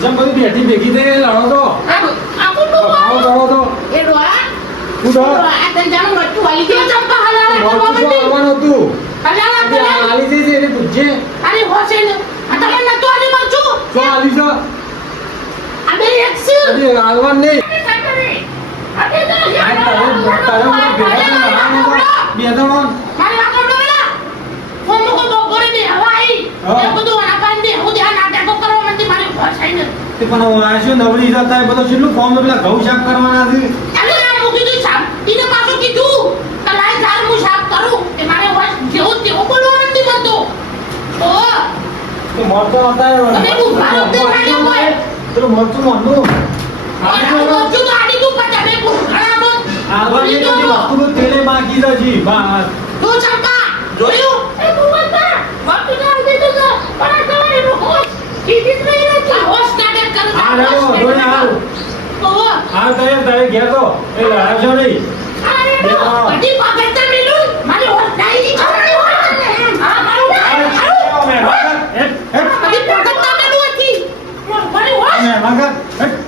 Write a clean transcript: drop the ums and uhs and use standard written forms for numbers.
જમ બધી બેઠી ભેગી થઈ લડો તો આવો લડો તો એ ડોળા કુડા આ તને જાણો મટુ વાલી કે ચંપા હલાવા આવવાનું હતું હલાવા આલી દે છે એને પૂછે અરે હોસેન આ તમે નતો આલી મરચું તો આલી છો અબે એક્સ અરે આલવાન નહીં અબે તો બે તો મારે આગળ ડોળા ફોન કો બપોરે બે હવાઈ એ બધું આપાન દે હું ધ્યાન નાટકો કરવા મંદી મારે હોસેન તે પણ આશુ નવરી જતા બધો કેટલું ફોર્મ પેલા ઘઉં સાફ કરવાના છે અરે આ મૂકી દઉં સાફ ઈને પાછું કીધું કલાઈ ધાર હું સાફ કરું એ મારે હોસ જેવું તેવું બોલવા નથી બનતો ઓ તો મોરતો હતા તમે ઉભારો તે રાડ્યો કોઈ તો મોરતું મોરનું આ મોરતું તો આડી તું પટા બે ઘણા તો આગળ એ તો વસ્તુ તેલે બાકી છે બસ તો ચંપા જોયું એ બુવતા વસ્તુ ના દે તો પણ તમારે હોસ કીધી નહીં નથી હોસ નાટક કરે આ રહ્યો જોઈને આવ તો આ તારે ગયા તો એ લડાવજો નહીં અરે બધી પાકતા મેલું મારી હોસ ડાઈ છોડી હોસ હા મારું બધી પાકતા મેલું હતી મારી હોસ મગર